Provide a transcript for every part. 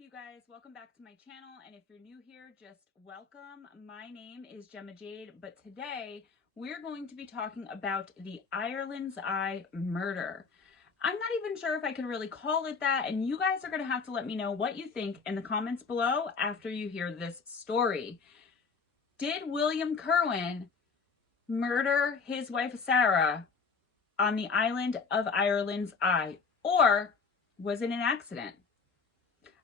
you guys? Welcome back to my channel, and if you're new here, just welcome. My name is Gemma Jade, but today we're going to be talking about the Ireland's Eye murder. I'm not even sure if I could really call it that, and you guys are going to have to let me know what you think in the comments below after you hear this story. Did William Kirwan murder his wife Sarah on the island of Ireland's Eye, or was it an accident?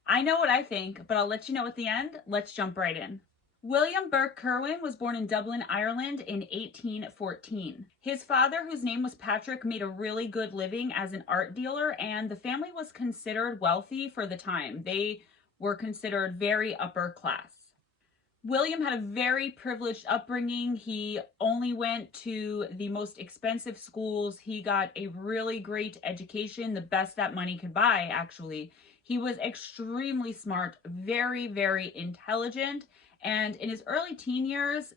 I know what I think, but I'll let you know at the end. Let's jump right in. William Burke Kirwan was born in Dublin, Ireland in 1814. His father, whose name was Patrick, made a really good living as an art dealer, and the family was considered wealthy for the time. They were considered very upper class. William had a very privileged upbringing. He only went to the most expensive schools. He got a really great education, the best that money could buy, actually. He was extremely smart, very, very intelligent. And in his early teen years,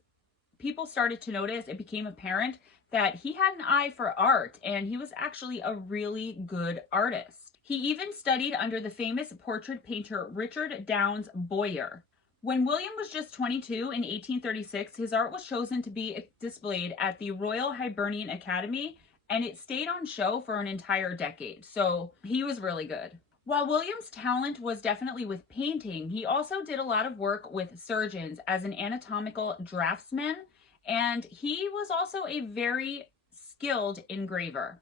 people started to notice, it became apparent that he had an eye for art, and he was actually a really good artist. He even studied under the famous portrait painter Richard Downes Boyer. When William was just 22 in 1836, his art was chosen to be displayed at the Royal Hibernian Academy, and it stayed on show for an entire decade. So he was really good. While William's talent was definitely with painting, he also did a lot of work with surgeons as an anatomical draftsman, and he was also a very skilled engraver.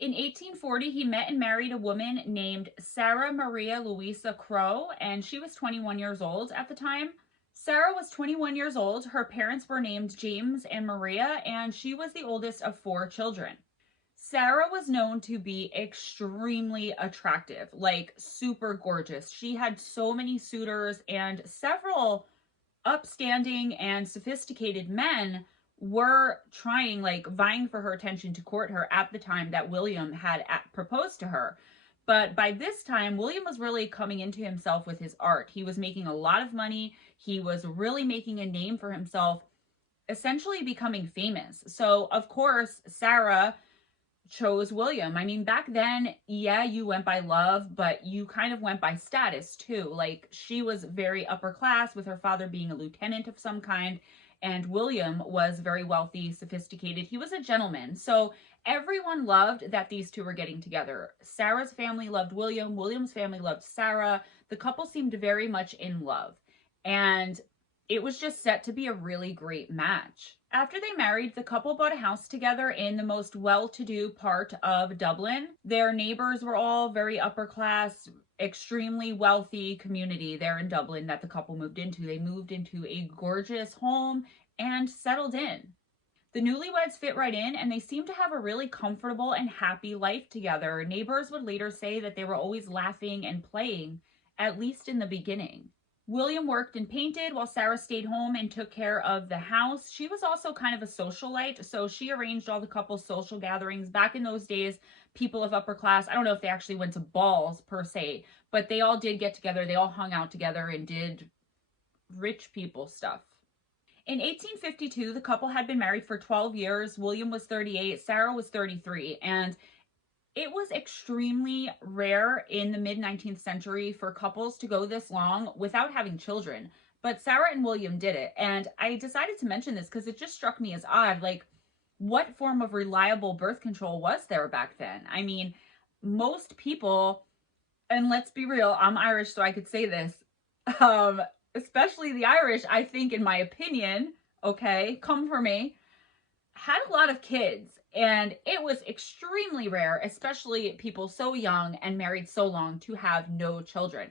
In 1840, he met and married a woman named Sarah Maria Louisa Crowe, and she was 21 years old at the time. Sarah was 21 years old. Her parents were named James and Maria, and she was the oldest of 4 children. Sarah was known to be extremely attractive, like super gorgeous. She had so many suitors, and several upstanding and sophisticated men were trying, like, vying for her attention to court her at the time that William had proposed to her. But by this time, William was really coming into himself with his art. He was making a lot of money. He was really making a name for himself, essentially becoming famous. So, of course, Sarah chose William. I mean, back then, yeah, you went by love, but you kind of went by status too. Like, she was very upper class, with her father being a lieutenant of some kind, and William was very wealthy, sophisticated. He was a gentleman. So everyone loved that these two were getting together. Sarah's family loved William. William's family loved Sarah. The couple seemed very much in love, and it was just set to be a really great match. After they married, the couple bought a house together in the most well-to-do part of Dublin. Their neighbors were all very upper class, extremely wealthy community there in Dublin that the couple moved into. They moved into a gorgeous home and settled in. The newlyweds fit right in, and they seemed to have a really comfortable and happy life together. Neighbors would later say that they were always laughing and playing, at least in the beginning. William worked and painted while Sarah stayed home and took care of the house. She was also kind of a socialite, so she arranged all the couple's social gatherings. Back in those days, people of upper class, I don't know if they actually went to balls per se, but they all did get together. They all hung out together and did rich people stuff. In 1852, the couple had been married for 12 years. William was 38, Sarah was 33, and it was extremely rare in the mid-19th century for couples to go this long without having children. But Sarah and William did it. And I decided to mention this because it just struck me as odd. Like, what form of reliable birth control was there back then? I mean, most people, and let's be real, I'm Irish, so I could say this, especially the Irish, I think, in my opinion, okay, come for me, had a lot of kids. And it was extremely rare, especially people so young and married so long, to have no children.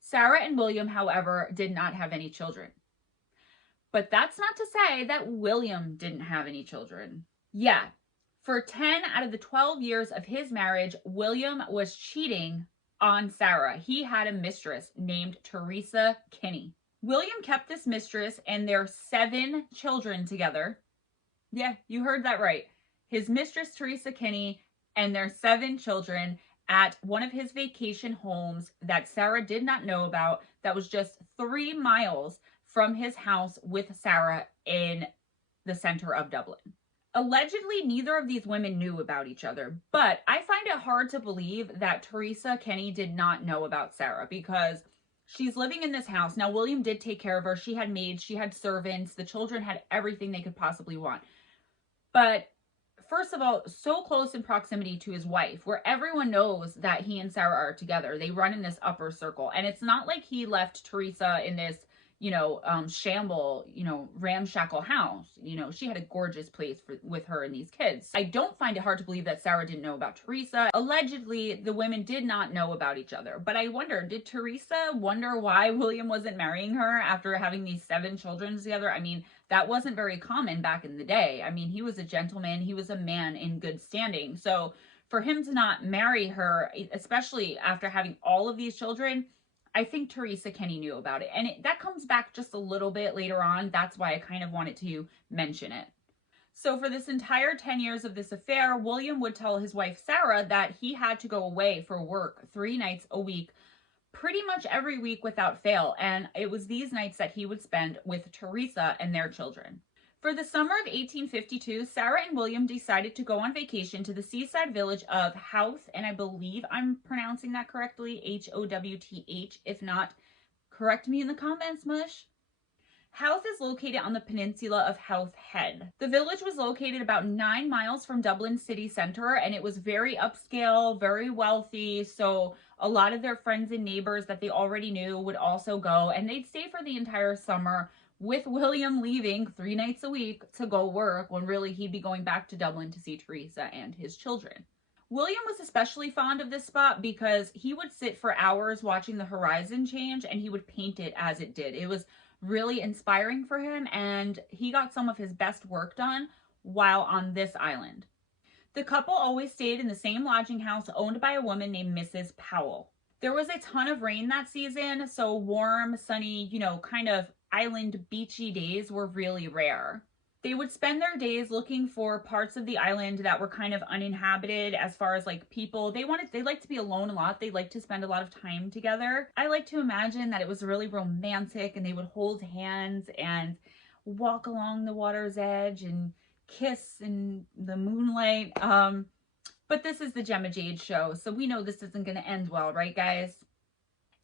Sarah and William, however, did not have any children. But that's not to say that William didn't have any children. Yeah, for 10 out of the 12 years of his marriage, William was cheating on Sarah. He had a mistress named Teresa Kinney. William kept this mistress and their 7 children together. Yeah, you heard that right. His mistress, Teresa Kinney, and their 7 children at one of his vacation homes that Sarah did not know about, that was just 3 miles from his house with Sarah in the center of Dublin. Allegedly, neither of these women knew about each other, but I find it hard to believe that Teresa Kinney did not know about Sarah, because She's living in this house. Now, William did take care of her. She had maids, she had servants, the children had everything they could possibly want. But first of all, so close in proximity to his wife, where everyone knows that he and Sarah are together. They run in this upper circle. And it's not like he left Teresa in this, shamble, ramshackle house. She had a gorgeous place with her and these kids. I don't find it hard to believe that Sarah didn't know about Teresa. Allegedly, the women did not know about each other. But I wonder, did Teresa wonder why William wasn't marrying her after having these 7 children together? I mean, that wasn't very common back in the day. I mean, he was a gentleman. He was a man in good standing. So for him to not marry her, especially after having all of these children, I think Teresa Kenny knew about it. And that comes back just a little bit later on. That's why I kind of wanted to mention it. So for this entire 10 years of this affair, William would tell his wife, Sarah, that he had to go away for work 3 nights a week, pretty much every week without fail. And it was these nights that he would spend with Teresa and their children. For the summer of 1852, Sarah and William decided to go on vacation to the seaside village of Howth, and I believe I'm pronouncing that correctly, Howth. If not, correct me in the comments, mush. Howth is located on the peninsula of Howth Head. The village was located about 9 miles from Dublin city center, and it was very upscale, very wealthy, so a lot of their friends and neighbors that they already knew would also go, and they'd stay for the entire summer, with William leaving 3 nights a week to go work when really he'd be going back to Dublin to see Teresa and his children. William was especially fond of this spot because he would sit for hours watching the horizon change and he would paint it as it did. It was really inspiring for him, and he got some of his best work done while on this island. The couple always stayed in the same lodging house owned by a woman named Mrs. Powell. There was a ton of rain that season, so warm, sunny, kind of island beachy days were really rare. They would spend their days looking for parts of the island that were kind of uninhabited as far as like people. They like to be alone a lot. They like to spend a lot of time together. I like to imagine that it was really romantic and they would hold hands and walk along the water's edge and kiss in the moonlight. But this is the Gemma Jade show, so we know this isn't going to end well, right, guys?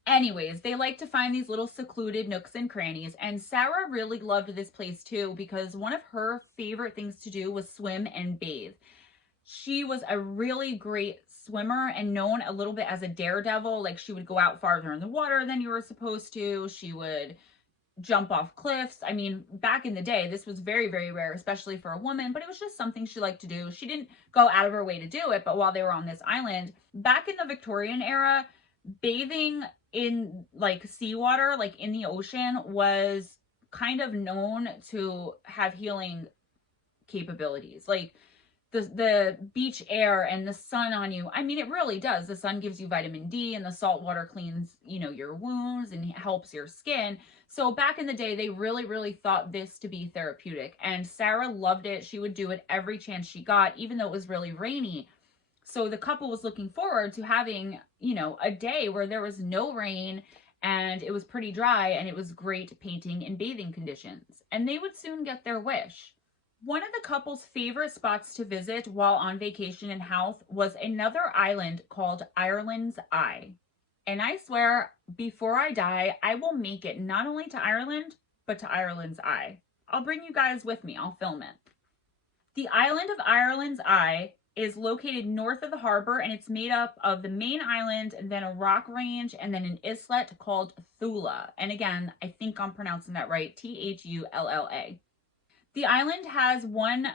Anyways, they like to find these little secluded nooks and crannies, and Sarah really loved this place too because one of her favorite things to do was swim and bathe. She was a really great swimmer and known a little bit as a daredevil. Like, she would go out farther in the water than you were supposed to. She would jump off cliffs. I mean, back in the day, this was very, very rare, especially for a woman, but it was just something she liked to do. She didn't go out of her way to do it, but while they were on this island, back in the Victorian era, bathing in like seawater, like in the ocean, was kind of known to have healing capabilities. Like the beach air and the sun on you. I mean, it really does. The sun gives you vitamin D and the salt water cleans, your wounds and helps your skin. So back in the day, they really, really thought this to be therapeutic. And Sarah loved it. She would do it every chance she got, even though it was really rainy. So the couple was looking forward to having, a day where there was no rain and it was pretty dry and it was great painting and bathing conditions. And they would soon get their wish. One of the couple's favorite spots to visit while on vacation in Howth was another island called Ireland's Eye. And I swear, before I die, I will make it not only to Ireland, but to Ireland's Eye. I'll bring you guys with me. I'll film it. The island of Ireland's Eye is located north of the harbor, and it's made up of the main island and then a rock range and then an islet called Thula. And again, I think I'm pronouncing that right, Thulla. The island has one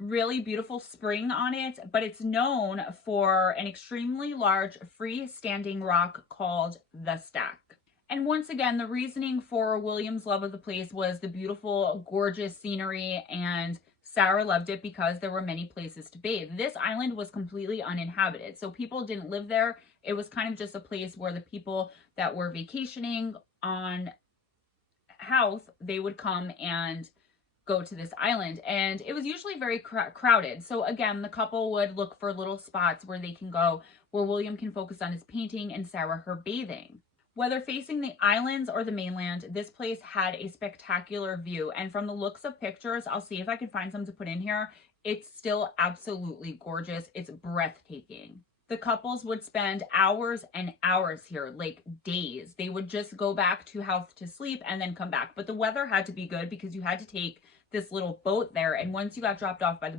really beautiful spring on it, but it's known for an extremely large freestanding rock called the Stack. And once again, the reasoning for William's love of the place was the beautiful, gorgeous scenery, and Sarah loved it because there were many places to bathe. This island was completely uninhabited, so people didn't live there. It was kind of just a place where the people that were vacationing on Howth, they would come and go to this island, and it was usually very crowded. So again, the couple would look for little spots where they can go, where William can focus on his painting and Sarah her bathing. Whether facing the islands or the mainland, this place had a spectacular view. And from the looks of pictures, I'll see if I can find some to put in here. It's still absolutely gorgeous. It's breathtaking. The couples would spend hours and hours here, like days. They would just go back to house to sleep and then come back. But the weather had to be good because you had to take this little boat there. And once you got dropped off by the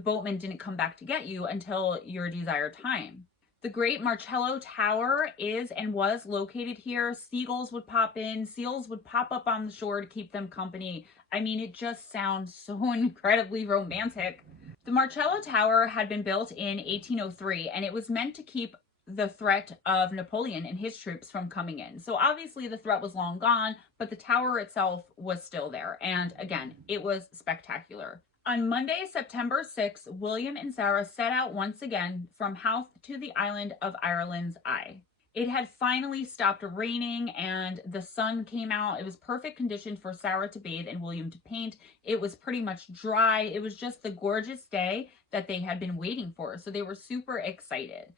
boatman didn't come back to get you until your desired time. The Great Marcello Tower is and was located here. Seagulls would pop in, seals would pop up on the shore to keep them company. I mean, it just sounds so incredibly romantic. The Marcello Tower had been built in 1803, and it was meant to keep the threat of Napoleon and his troops from coming in. So obviously the threat was long gone, but the tower itself was still there. And again, it was spectacular. On Monday, September 6th, William and Sarah set out once again from Howth to the island of Ireland's Eye. It had finally stopped raining and the sun came out. It was perfect conditions for Sarah to bathe and William to paint. It was pretty much dry. It was just the gorgeous day that they had been waiting for. So they were super excited.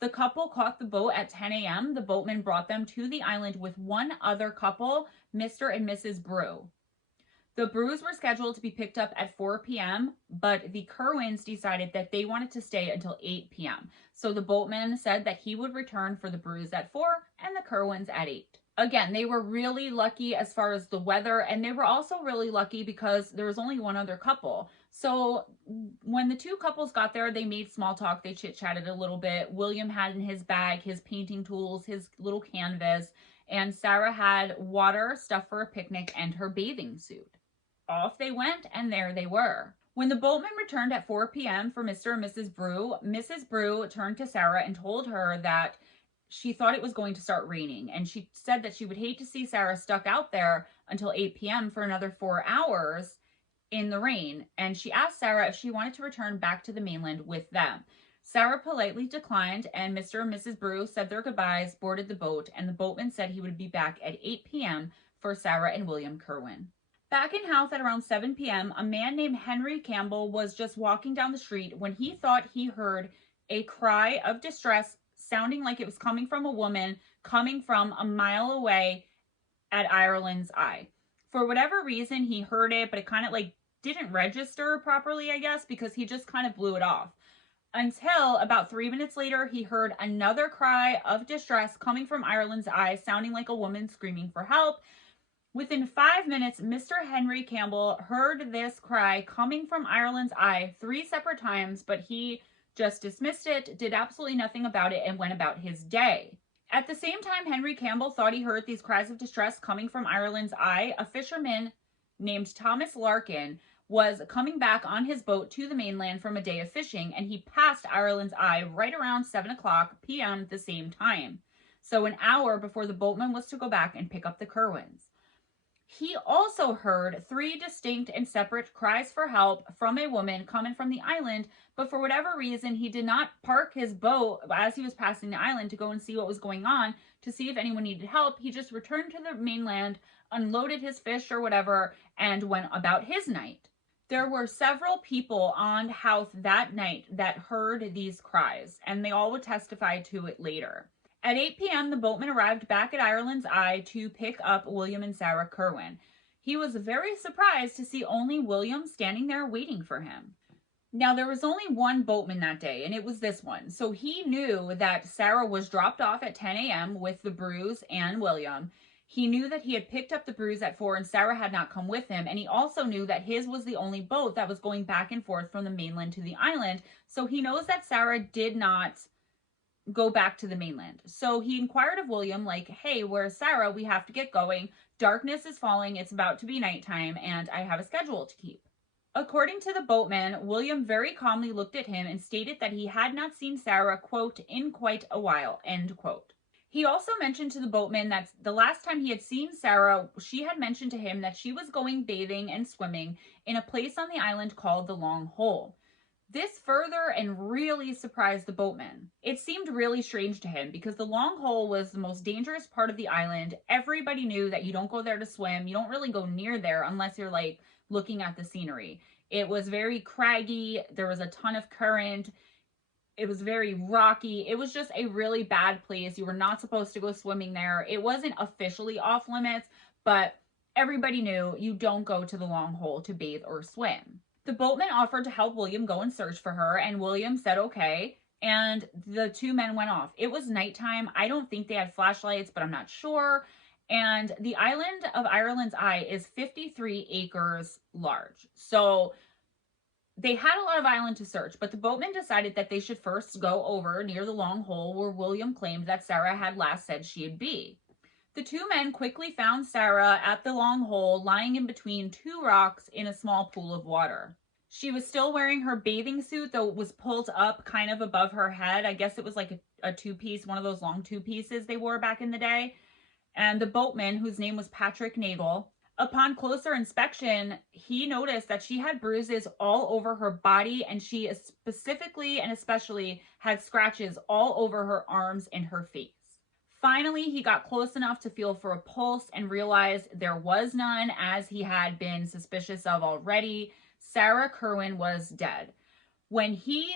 The couple caught the boat at 10 a.m. The boatman brought them to the island with one other couple, Mr. and Mrs. Brew. The Brews were scheduled to be picked up at 4 p.m., but the Kirwans decided that they wanted to stay until 8 p.m. So the boatman said that he would return for the Brews at 4 and the Kirwans at 8. Again, they were really lucky as far as the weather, and they were also really lucky because there was only one other couple. So when the two couples got there, they made small talk, they chit-chatted a little bit. William had in his bag his painting tools, his little canvas, and Sarah had water, stuff for a picnic, and her bathing suit. Off they went, and there they were. When the boatman returned at 4 p.m. for Mr. and Mrs. Brew turned to Sarah and told her that she thought it was going to start raining. And she said that she would hate to see Sarah stuck out there until 8 p.m. for another 4 hours in the rain. And she asked Sarah if she wanted to return back to the mainland with them. Sarah politely declined, and Mr. and Mrs. Brew said their goodbyes, boarded the boat, and the boatman said he would be back at 8 p.m. for Sarah and William Kirwan. Back in Howth at around 7 p.m., a man named Henry Campbell was just walking down the street when he thought he heard a cry of distress sounding like it was coming from a woman coming from a mile away at Ireland's Eye. For whatever reason, he heard it, but it kind of like didn't register properly, I guess, because he just kind of blew it off. Until about 3 minutes later, he heard another cry of distress coming from Ireland's Eye, sounding like a woman screaming for help. Within 5 minutes, Mr. Henry Campbell heard this cry coming from Ireland's Eye 3 separate times, but he just dismissed it, did absolutely nothing about it, and went about his day. At the same time Henry Campbell thought he heard these cries of distress coming from Ireland's Eye, a fisherman named Thomas Larkin was coming back on his boat to the mainland from a day of fishing, and he passed Ireland's Eye right around 7 o'clock p.m. the same time. So an hour before the boatman was to go back and pick up the Kirwans. He also heard 3 distinct and separate cries for help from a woman coming from the island, but for whatever reason, he did not park his boat as he was passing the island to go and see what was going on, to see if anyone needed help. He just returned to the mainland, unloaded his fish or whatever, and went about his night. There were several people on Howth that night that heard these cries, and they all would testify to it later. At 8 p.m., the boatman arrived back at Ireland's Eye to pick up William and Sarah Kirwan. He was very surprised to see only William standing there waiting for him. Now, there was only one boatman that day, and it was this one. So he knew that Sarah was dropped off at 10 a.m. with the Brews and William. He knew that he had picked up the Brews at 4 and Sarah had not come with him. And he also knew that his was the only boat that was going back and forth from the mainland to the island. So he knows that Sarah did not go back to the mainland. So he inquired of William, like, hey, where's Sarah? We have to get going. Darkness is falling. It's about to be nighttime, and I have a schedule to keep. According to the boatman, William very calmly looked at him and stated that he had not seen Sarah, quote, in quite a while, end quote. He also mentioned to the boatman that the last time he had seen Sarah, she had mentioned to him that she was going bathing and swimming in a place on the island called the Long Hole. This further and really surprised the boatman. It seemed really strange to him because the Long Hole was the most dangerous part of the island. Everybody knew that you don't go there to swim. You don't really go near there unless you're like looking at the scenery. It was very craggy. There was a ton of current. It was very rocky. It was just a really bad place. You were not supposed to go swimming there. It wasn't officially off limits, but everybody knew you don't go to the Long Hole to bathe or swim. The boatman offered to help William go and search for her, and William said okay. and the two men went off. It was nighttime. I don't think they had flashlights, but I'm not sure. And the island of Ireland's Eye is 53 acres large. So they had a lot of island to search, but the boatmen decided that they should first go over near the long hole where William claimed that Sarah had last said she'd be. The two men quickly found Sarah at the long hole, lying in between two rocks in a small pool of water. She was still wearing her bathing suit, though it was pulled up kind of above her head. I guess it was like a two-piece, one of those long two pieces they wore back in the day. And the boatman, whose name was Patrick Nagel, upon closer inspection, he noticed that she had bruises all over her body, and she specifically and especially had scratches all over her arms and her face. Finally, he got close enough to feel for a pulse and realized there was none, as he had been suspicious of already. Sarah Kirwan was dead. When he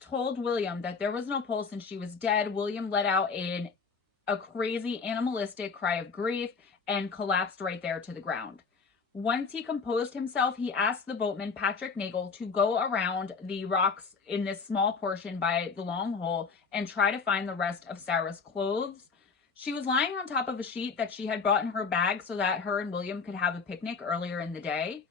told William that there was no pulse and she was dead, William let out a crazy animalistic cry of grief and collapsed right there to the ground. Once he composed himself, he asked the boatman, Patrick Nagel, to go around the rocks in this small portion by the long hole and try to find the rest of Sarah's clothes. She was lying on top of a sheet that she had brought in her bag so that her and William could have a picnic earlier in the day,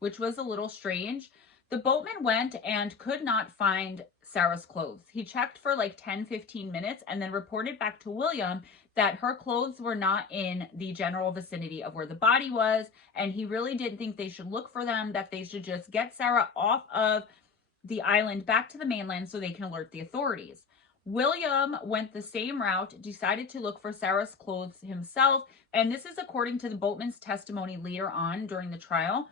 which was a little strange. The boatman went and could not find Sarah's clothes. He checked for like 10-15 minutes and then reported back to William that her clothes were not in the general vicinity of where the body was, and he really didn't think they should look for them, that they should just get Sarah off of the island back to the mainland so they can alert the authorities. William went the same route, decided to look for Sarah's clothes himself, and this is according to the boatman's testimony later on during the trial.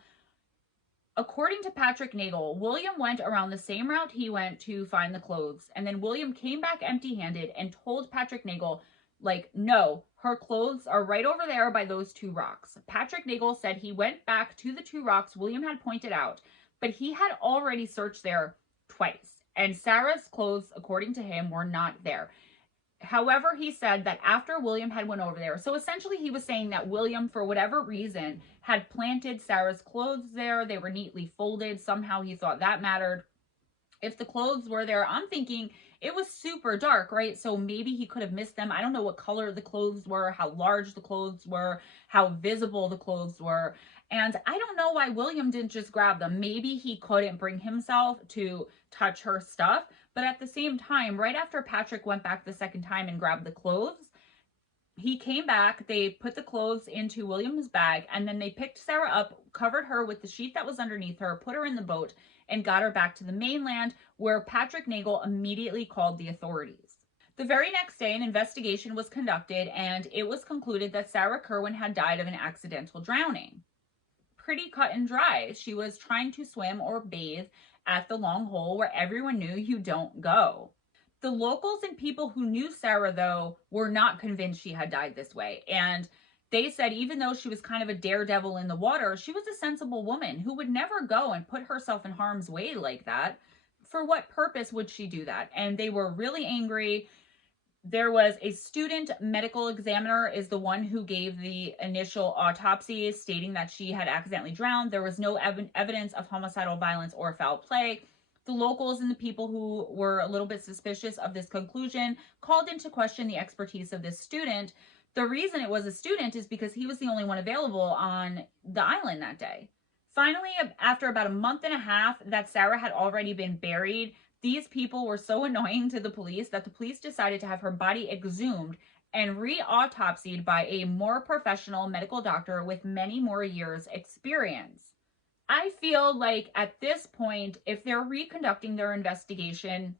According to Patrick Nagel, William went around the same route he went to find the clothes, and then William came back empty-handed and told Patrick Nagel, like, no, her clothes are right over there by those two rocks. Patrick Nagel said he went back to the two rocks William had pointed out, but he had already searched there twice, and Sarah's clothes, according to him, were not there. However, he said that after William had went over there, so essentially he was saying that William, for whatever reason, had planted Sarah's clothes there. They were neatly folded. Somehow he thought that mattered. If the clothes were there, I'm thinking it was super dark, right? So maybe he could have missed them. I don't know what color the clothes were, how large the clothes were, how visible the clothes were. And I don't know why William didn't just grab them. Maybe he couldn't bring himself to touch her stuff. But at the same time, right after Patrick went back the second time and grabbed the clothes, he came back, they put the clothes into William's bag, and then they picked Sarah up, covered her with the sheet that was underneath her, put her in the boat, and got her back to the mainland, where Patrick Nagel immediately called the authorities. The very next day, an investigation was conducted, and it was concluded that Sarah Kirwan had died of an accidental drowning. Pretty cut and dry. She was trying to swim or bathe at the long hole where everyone knew you don't go. The locals and people who knew Sarah, though, were not convinced she had died this way. And they said even though she was kind of a daredevil in the water, she was a sensible woman who would never go and put herself in harm's way like that. For what purpose would she do that? And they were really angry. There was a student medical examiner is the one who gave the initial autopsy stating that she had accidentally drowned. There was no evidence of homicidal violence or foul play. The locals and the people who were a little bit suspicious of this conclusion called into question the expertise of this student. The reason it was a student is because he was the only one available on the island that day. Finally, after about a month and a half that Sarah had already been buried, these people were so annoying to the police that the police decided to have her body exhumed and re-autopsied by a more professional medical doctor with many more years' experience. I feel like at this point, if they're reconducting their investigation,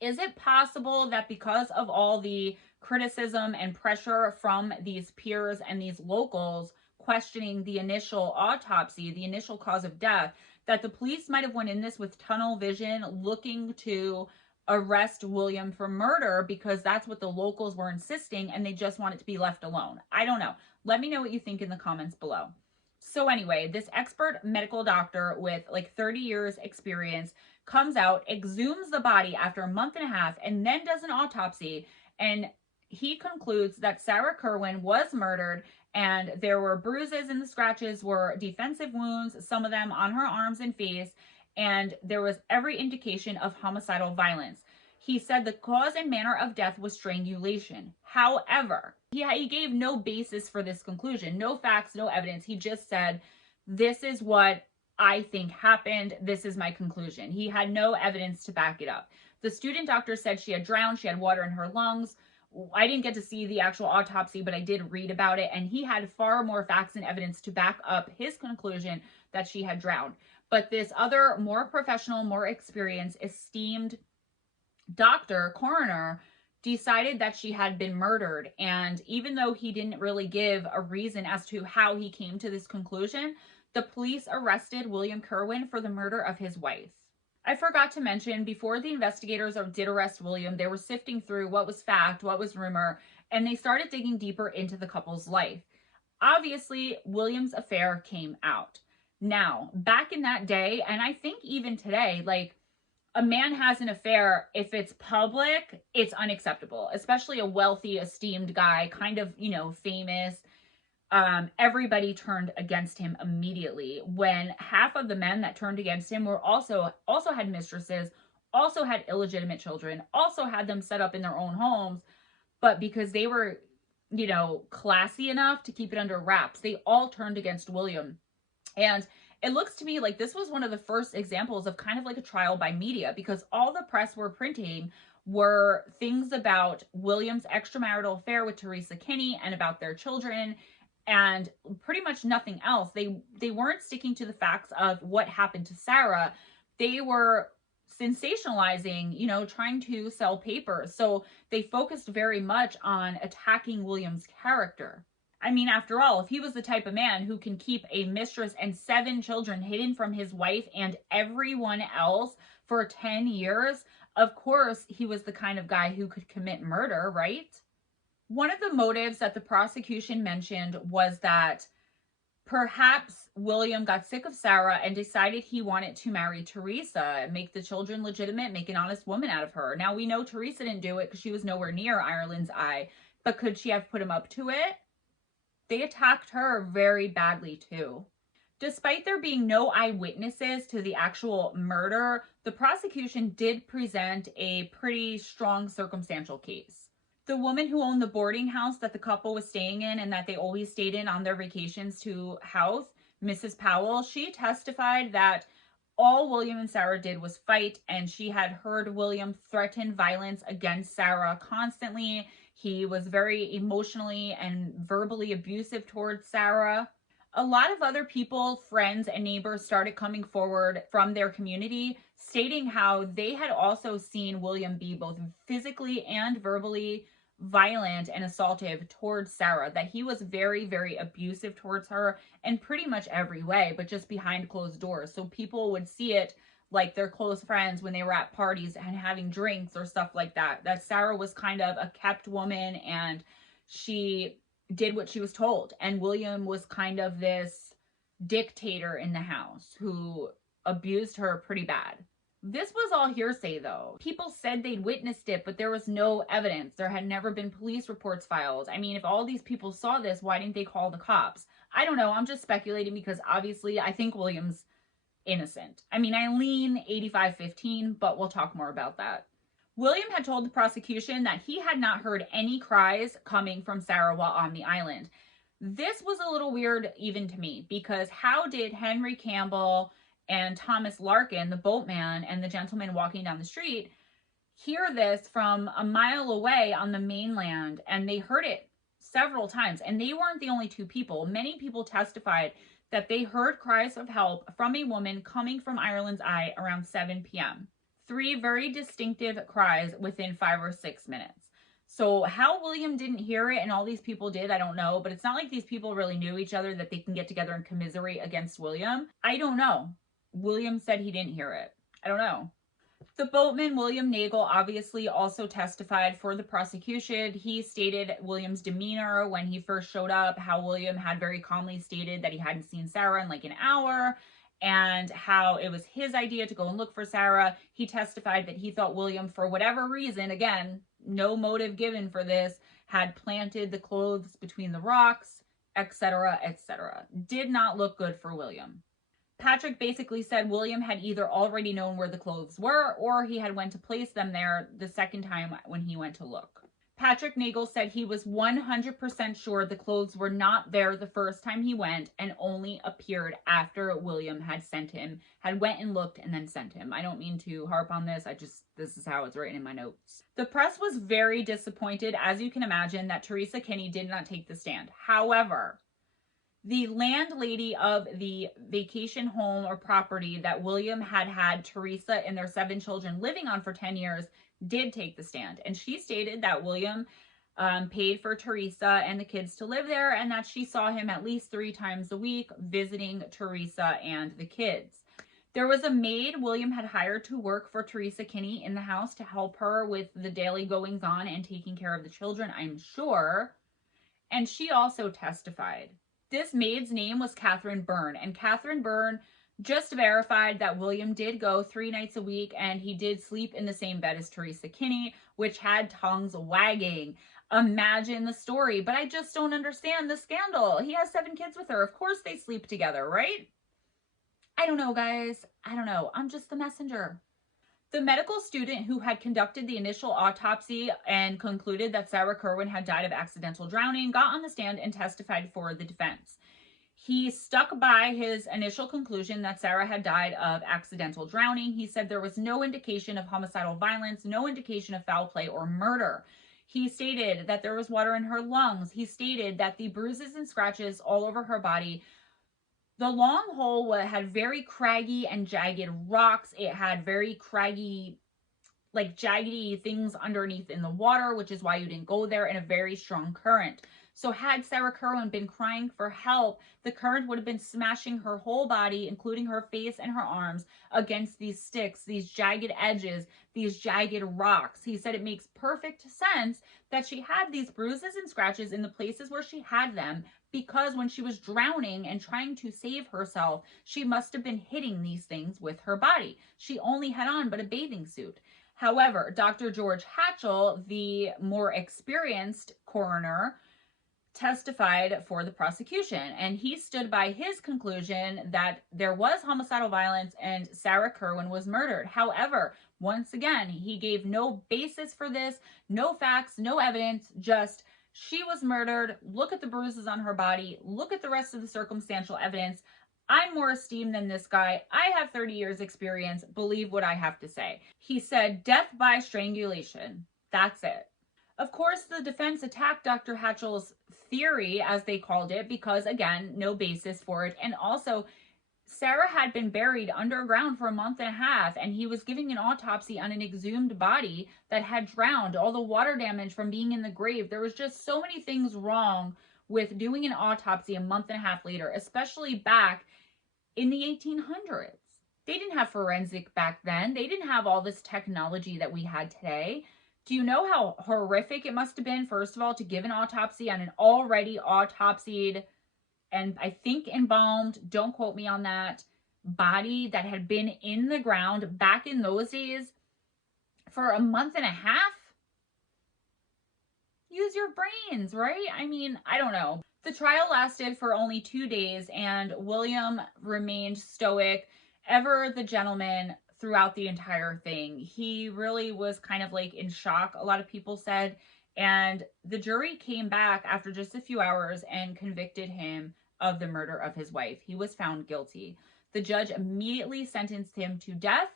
is it possible that because of all the criticism and pressure from these peers and these locals questioning the initial autopsy, the initial cause of death, that the police might have went in this with tunnel vision, looking to arrest William for murder because that's what the locals were insisting and they just want it to be left alone? I don't know. Let me know what you think in the comments below. So anyway, this expert medical doctor with like 30 years experience comes out, exhumes the body after a month and a half, and then does an autopsy. And he concludes that Sarah Kirwan was murdered, and there were bruises and the scratches were defensive wounds, some of them on her arms and face, and there was every indication of homicidal violence. He said the cause and manner of death was strangulation. However, he gave no basis for this conclusion, no facts, no evidence. He just said, this is what I think happened. This is my conclusion. He had no evidence to back it up. The student doctor said she had drowned. She had water in her lungs. I didn't get to see the actual autopsy, but I did read about it. And he had far more facts and evidence to back up his conclusion that she had drowned. But this other, more professional, more experienced, esteemed doctor, coroner, decided that she had been murdered. And even though he didn't really give a reason as to how he came to this conclusion, the police arrested William Kirwan for the murder of his wife. I forgot to mention, before the investigators did arrest William, they were sifting through what was fact, what was rumor, and they started digging deeper into the couple's life. Obviously, William's affair came out. Now, back in that day, and I think even today, like, a man has an affair, if it's public, it's unacceptable, especially a wealthy, esteemed guy, kind of, famous. Everybody turned against him immediately, when half of the men that turned against him were also had mistresses, also had illegitimate children, also had them set up in their own homes. But because they were, classy enough to keep it under wraps, they all turned against William. And it looks to me like this was one of the first examples of kind of like a trial by media, because all the press were printing were things about William's extramarital affair with Teresa Kinney and about their children, and pretty much nothing else. They weren't sticking to the facts of what happened to Sarah. They were sensationalizing, trying to sell papers. So they focused very much on attacking William's character. I mean, after all, if he was the type of man who can keep a mistress and 7 children hidden from his wife and everyone else for 10 years, of course he was the kind of guy who could commit murder, right? One of the motives that the prosecution mentioned was that perhaps William got sick of Sarah and decided he wanted to marry Teresa, make the children legitimate, make an honest woman out of her. Now, we know Teresa didn't do it because she was nowhere near Ireland's Eye, but could she have put him up to it? They attacked her very badly too. Despite there being no eyewitnesses to the actual murder, the prosecution did present a pretty strong circumstantial case. The woman who owned the boarding house that the couple was staying in and that they always stayed in on their vacations to house, Mrs. Powell, she testified that all William and Sarah did was fight, and she had heard William threaten violence against Sarah constantly. He was very emotionally and verbally abusive towards Sarah. A lot of other people, friends and neighbors started coming forward from their community, stating how they had also seen William be both physically and verbally violent and assaultive towards Sarah, that he was very, very abusive towards her in pretty much every way, but just behind closed doors. So people would see it like their close friends when they were at parties and having drinks or stuff like that, that Sarah was kind of a kept woman and she did what she was told. And William was kind of this dictator in the house who abused her pretty bad. This was all hearsay though. People said they'd witnessed it, but there was no evidence. There had never been police reports filed. I mean, if all these people saw this, why didn't they call the cops? I don't know. I'm just speculating because obviously I think William's innocent. I mean, I lean 85-15, but we'll talk more about that. William had told the prosecution that he had not heard any cries coming from Sarah while on the island. This was a little weird even to me, because how did Henry Campbell and Thomas Larkin, the boatman and the gentleman walking down the street, hear this from a mile away on the mainland? And they heard it several times, and they weren't the only 2 people. Many people testified that they heard cries of help from a woman coming from Ireland's Eye around 7 p.m. 3 very distinctive cries within 5 or 6 minutes. So how William didn't hear it and all these people did, I don't know. But it's not like these people really knew each other that they can get together and commiserate against William. I don't know. William said he didn't hear it. I don't know. The boatman, William Nagel, obviously also testified for the prosecution. He stated William's demeanor when he first showed up, how William had very calmly stated that he hadn't seen Sarah in like an hour, and how it was his idea to go and look for Sarah. He testified that he thought William, for whatever reason, again, no motive given for this, had planted the clothes between the rocks, etc., etc. Did not look good for William. Patrick basically said William had either already known where the clothes were or he had went to place them there the second time when he went to look. Patrick Nagel said he was 100% sure the clothes were not there the first time he went and only appeared after William had went and looked and then sent him. I don't mean to harp on this. This is how it's written in my notes. The press was very disappointed, as you can imagine, that Teresa Kinney did not take the stand. However, the landlady of the vacation home or property that William had Teresa and their 7 children living on for 10 years did take the stand. And she stated that William paid for Teresa and the kids to live there and that she saw him at least 3 times a week visiting Teresa and the kids. There was a maid William had hired to work for Teresa Kinney in the house to help her with the daily goings on and taking care of the children, I'm sure. And she also testified. This maid's name was Catherine Byrne, and Catherine Byrne just verified that William did go 3 nights a week and he did sleep in the same bed as Teresa Kinney, which had tongues wagging. Imagine the story, but I just don't understand the scandal. He has 7 kids with her. Of course they sleep together, right? I don't know, guys. I don't know. I'm just the messenger. The medical student who had conducted the initial autopsy and concluded that Sarah Kirwan had died of accidental drowning got on the stand and testified for the defense. He stuck by his initial conclusion that Sarah had died of accidental drowning. He said there was no indication of homicidal violence, no indication of foul play or murder. He stated that there was water in her lungs. He stated that the bruises and scratches all over her body. The long hole had very craggy and jagged rocks. It had very craggy, like jaggedy things underneath in the water, which is why you didn't go there, and a very strong current. So had Sarah Kirwan been crying for help, the current would have been smashing her whole body, including her face and her arms, against these sticks, these jagged edges, these jagged rocks. He said it makes perfect sense that she had these bruises and scratches in the places where she had them, because when she was drowning and trying to save herself, she must have been hitting these things with her body. She only had on but a bathing suit. However, Dr. George Hatchell, the more experienced coroner, testified for the prosecution, and he stood by his conclusion that there was homicidal violence and Sarah Kirwan was murdered. However, once again, he gave no basis for this, no facts, no evidence, just she was murdered. Look at the bruises on her body. Look at the rest of the circumstantial evidence. I'm more esteemed than this guy. I have 30 years experience. Believe what I have to say. He said death by strangulation. That's it. Of course, the defense attacked Dr. Hatchell's theory, as they called it, because, again, no basis for it. And also, Sarah had been buried underground for a month and a half, and he was giving an autopsy on an exhumed body that had drowned, all the water damage from being in the grave. There was just so many things wrong with doing an autopsy a month and a half later, especially back in the 1800s. They didn't have forensic back then. They didn't have all this technology that we had today. Do you know how horrific it must have been, first of all, to give an autopsy on an already autopsied and I think embalmed, don't quote me on that, body that had been in the ground back in those days for a month and a half? Use your brains, right? I mean, I don't know. The trial lasted for only 2 days, and William remained stoic, ever the gentleman, throughout the entire thing. He really was kind of like in shock, a lot of people said, and the jury came back after just a few hours and convicted him of the murder of his wife. He was found guilty. The judge immediately sentenced him to death.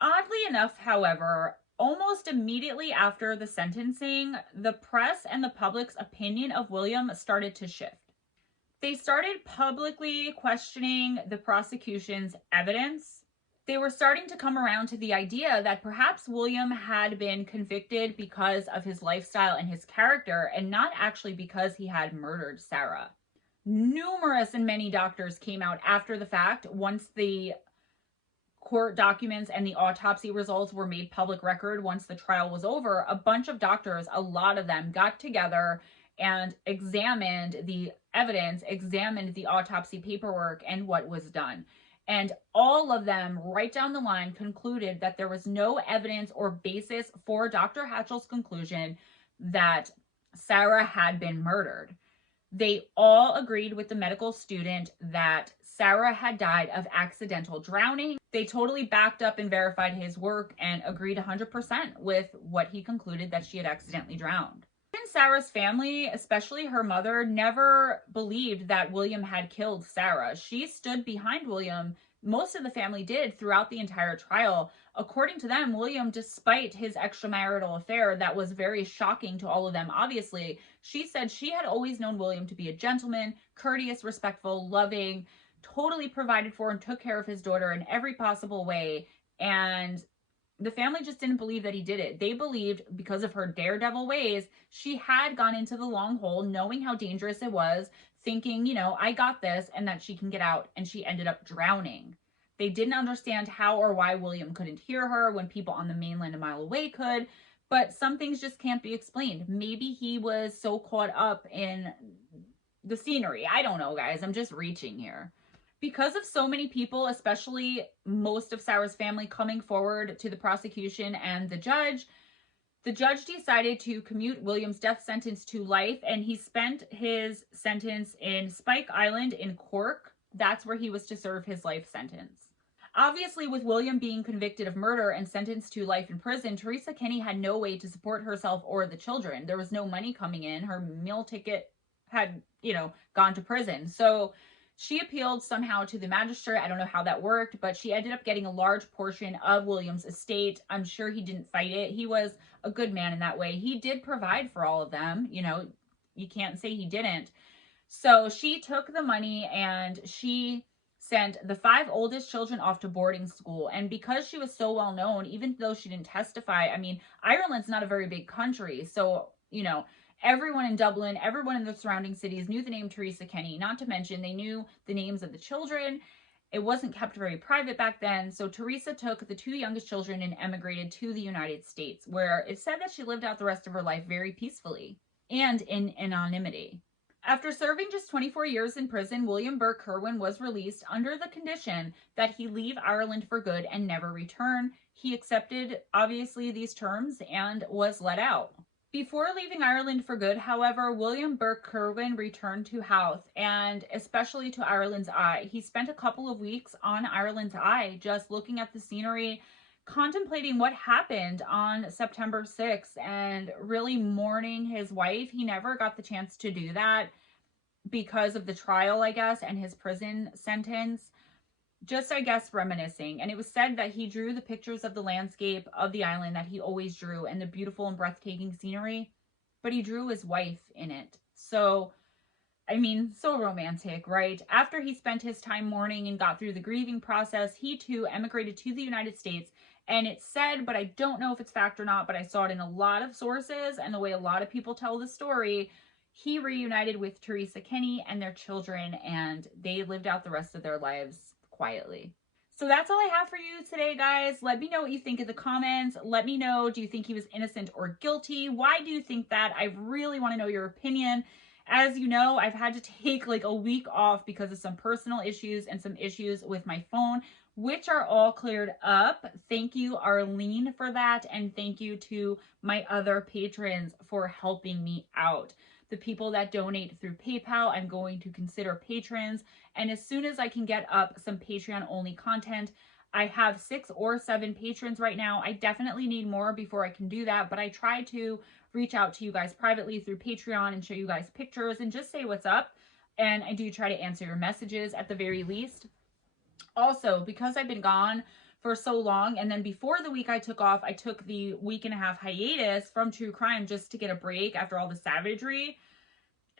Oddly enough, however, almost immediately after the sentencing, the press and the public's opinion of William started to shift. They started publicly questioning the prosecution's evidence. They were starting to come around to the idea that perhaps William had been convicted because of his lifestyle and his character, and not actually because he had murdered Sarah. Numerous and many doctors came out after the fact, once the court documents and the autopsy results were made public record, once the trial was over. A bunch of doctors, a lot of them, got together and examined the evidence, examined the autopsy paperwork and what was done. And all of them, right down the line, concluded that there was no evidence or basis for Dr. Hatchell's conclusion that Sarah had been murdered. They all agreed with the medical student that Sarah had died of accidental drowning. They totally backed up and verified his work and agreed 100% with what he concluded, that she had accidentally drowned. And Sarah's family, especially her mother, never believed that William had killed Sarah. She stood behind William. Most of the family did throughout the entire trial. According to them, William, despite his extramarital affair that was very shocking to all of them, obviously, she said she had always known William to be a gentleman, courteous, respectful, loving, totally provided for and took care of his daughter in every possible way. And the family just didn't believe that he did it. They believed, because of her daredevil ways, she had gone into the long hole, knowing how dangerous it was, thinking, you know, I got this, and that she can get out, and she ended up drowning. They didn't understand how or why William couldn't hear her when people on the mainland a mile away could, but some things just can't be explained. Maybe he was so caught up in the scenery. I don't know, guys. I'm just reaching here. Because of so many people, especially most of Sarah's family, coming forward to the prosecution and the judge decided to commute William's death sentence to life, and he spent his sentence in Spike Island in Cork. That's where he was to serve his life sentence. Obviously, with William being convicted of murder and sentenced to life in prison, Teresa Kenny had no way to support herself or the children. There was no money coming in. Her meal ticket had, gone to prison. So she appealed somehow to the magistrate. I don't know how that worked, but she ended up getting a large portion of William's estate. I'm sure he didn't fight it. He was a good man in that way. He did provide for all of them. You can't say he didn't. So she took the money and she sent the 5 oldest children off to boarding school. And because she was so well known, even though she didn't testify, Ireland's not a very big country. So, everyone in Dublin, everyone in the surrounding cities knew the name Teresa Kenny, not to mention they knew the names of the children. It wasn't kept very private back then. So Teresa took the 2 youngest children and emigrated to the United States, where it said that she lived out the rest of her life very peacefully and in anonymity. After serving just 24 years in prison, William Burke Kirwan was released under the condition that he leave Ireland for good and never return. He accepted, obviously, these terms and was let out. Before leaving Ireland for good, however, William Burke Kirwan returned to Howth, and especially to Ireland's Eye. He spent a couple of weeks on Ireland's Eye, just looking at the scenery, contemplating what happened on September 6th, and really mourning his wife. He never got the chance to do that because of the trial, I guess, and his prison sentence. Just, I guess, reminiscing. And it was said that he drew the pictures of the landscape of the island that he always drew and the beautiful and breathtaking scenery, but he drew his wife in it. So, so romantic, right? After he spent his time mourning and got through the grieving process, he too emigrated to the United States. And it's said, but I don't know if it's fact or not, but I saw it in a lot of sources and the way a lot of people tell the story, he reunited with Teresa Kenny and their children, and they lived out the rest of their lives quietly. So that's all I have for you today, guys. Let me know what you think in the comments. Let me know, do you think he was innocent or guilty? Why do you think that? I really want to know your opinion. As you know, I've had to take like a week off because of some personal issues and some issues with my phone, which are all cleared up. Thank you, Arlene, for that. And thank you to my other patrons for helping me out. The people that donate through PayPal, I'm going to consider patrons. And as soon as I can get up some Patreon-only content, I have 6 or 7 patrons right now. I definitely need more before I can do that, but I try to reach out to you guys privately through Patreon and show you guys pictures and just say what's up. And I do try to answer your messages at the very least. Also, because I've been gone for so long, and then before the week I took off, I took the week-and-a-half hiatus from true crime just to get a break after all the savagery.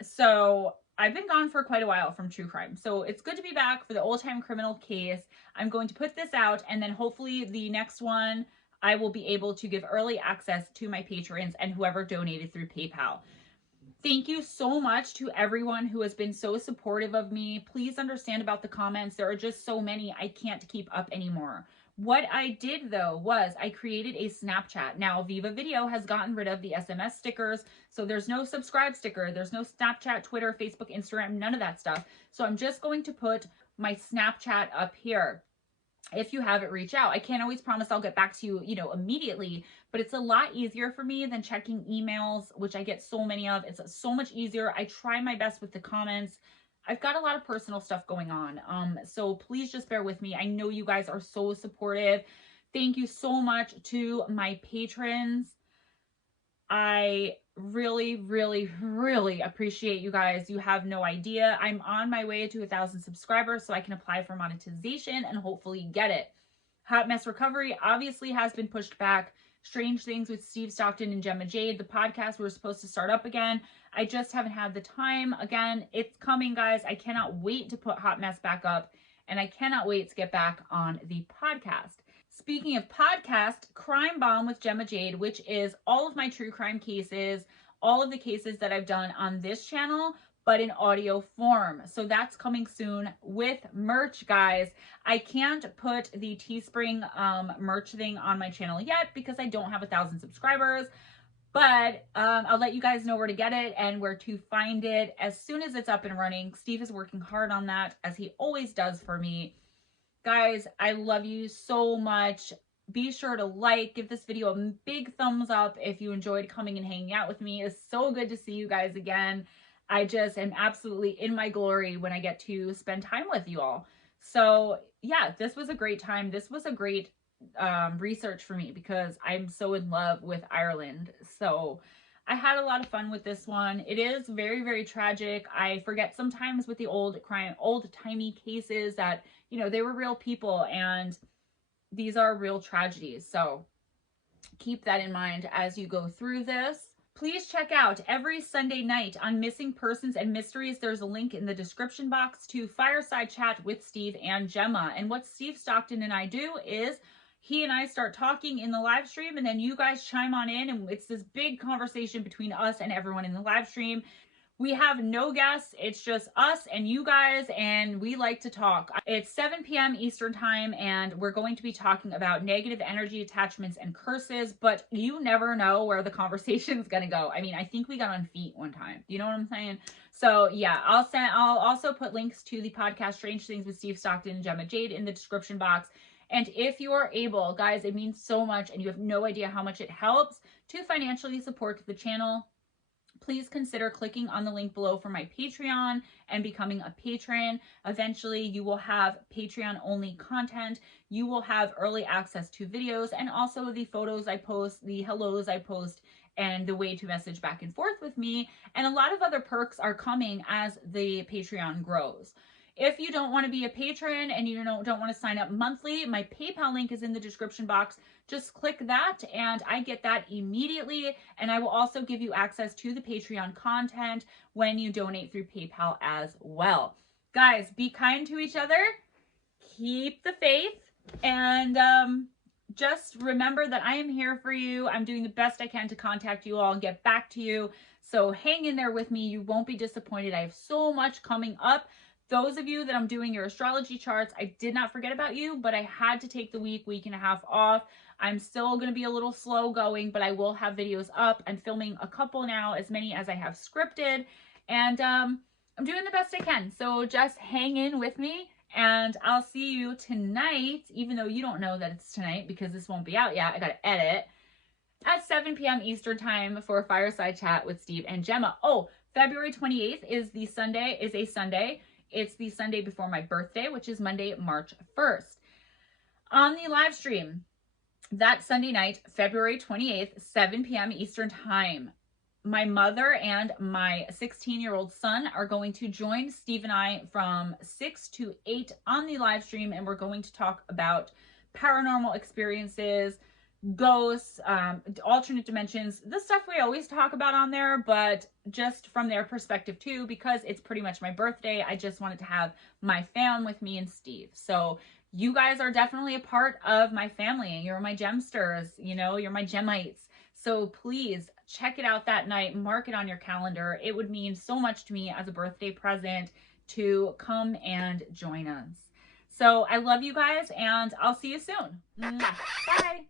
So I've been gone for quite a while from true crime. So it's good to be back for the old-time criminal case. I'm going to put this out, and then hopefully the next one I will be able to give early access to my patrons and whoever donated through PayPal. Thank you so much to everyone who has been so supportive of me. Please understand about the comments. There are just so many. I can't keep up anymore. What I did, though, was I created a Snapchat. Now, Viva Video has gotten rid of the SMS stickers, so there's no subscribe sticker. There's no Snapchat, Twitter, Facebook, Instagram, none of that stuff. So I'm just going to put my Snapchat up here. if you have it, reach out. I can't always promise I'll get back to you, immediately, but it's a lot easier for me than checking emails, which I get so many of. It's so much easier. I try my best with the comments. I've got a lot of personal stuff going on. So please just bear with me. I know you guys are so supportive. Thank you so much to my patrons. I really, really, really appreciate you guys. You have no idea. I'm on my way to 1,000 subscribers so I can apply for monetization and hopefully get it. Hot Mess Recovery obviously has been pushed back. Strange Things with Steve, Stockton, and Gemma Jade, the podcast, we were supposed to start up again. I just haven't had the time. Again, it's coming, guys. I cannot wait to put Hot Mess back up, and I cannot wait to get back on the podcast. Speaking of podcast, Crime Bomb with Gemma Jade, which is all of my true crime cases, all of the cases that I've done on this channel, but in audio form. So that's coming soon with merch, guys. I can't put the Teespring merch thing on my channel yet because I don't have 1,000 subscribers, but I'll let you guys know where to get it and where to find it as soon as it's up and running. Steve is working hard on that, as he always does for me. Guys, I love you so much. Be sure to give this video a big thumbs up if you enjoyed coming and hanging out with me. It's so good to see you guys again. I just am absolutely in my glory when I get to spend time with you all. So yeah, this was a great time. This was a great research for me because I'm so in love with Ireland. So I had a lot of fun with this one. It is very, very tragic. I forget sometimes with the old-timey cases that, they were real people and these are real tragedies. So keep that in mind as you go through this. Please check out every Sunday night on Missing Persons and Mysteries. There's a link in the description box to Fireside Chat with Steve and Gemma. And what Steve Stockton and I do is he and I start talking in the live stream and then you guys chime on in and it's this big conversation between us and everyone in the live stream. We have no guests. It's just us and you guys, and we like to talk. It's 7 p.m. Eastern time, and we're going to be talking about negative energy attachments and curses, but you never know where the conversation's going to go. I mean, I think we got on feet one time. You know what I'm saying? So yeah, I'll also put links to the podcast Strange Things with Steve Stockton and Gemma Jade in the description box. And if you are able, guys, it means so much, and you have no idea how much it helps to financially support the channel. Please consider clicking on the link below for my Patreon and becoming a patron. Eventually, you will have Patreon-only content. You will have early access to videos and also the photos I post, the hellos I post, and the way to message back and forth with me. And a lot of other perks are coming as the Patreon grows. If you don't want to be a patron and you don't want to sign up monthly, my PayPal link is in the description box. Just click that and I get that immediately. And I will also give you access to the Patreon content when you donate through PayPal as well. Guys, be kind to each other. Keep the faith. And just remember that I am here for you. I'm doing the best I can to contact you all and get back to you. So hang in there with me. You won't be disappointed. I have so much coming up. Those of you that I'm doing your astrology charts, I did not forget about you, but I had to take the week and a half off. I'm still going to be a little slow going, but I will have videos up. I'm filming a couple now, as many as I have scripted, and I'm doing the best I can. So just hang in with me, and I'll see you tonight, even though you don't know that it's tonight because this won't be out yet. I got to edit at 7 p.m. Eastern time for Fireside Chat with Steve and Gemma. Oh, February 28th is a Sunday. It's the Sunday before my birthday, which is Monday, March 1st. On the live stream, that Sunday night, February 28th, 7 p.m. Eastern time, my mother and my 16-year-old son are going to join Steve and I from 6 to 8 on the live stream, and we're going to talk about paranormal experiences, ghosts, alternate dimensions, the stuff we always talk about on there, but just from their perspective too, because it's pretty much my birthday. I just wanted to have my fam with me and Steve. So you guys are definitely a part of my family. You're my gemsters, you're my gemites. So please check it out that night, mark it on your calendar. It would mean so much to me as a birthday present to come and join us. So I love you guys, and I'll see you soon. Bye.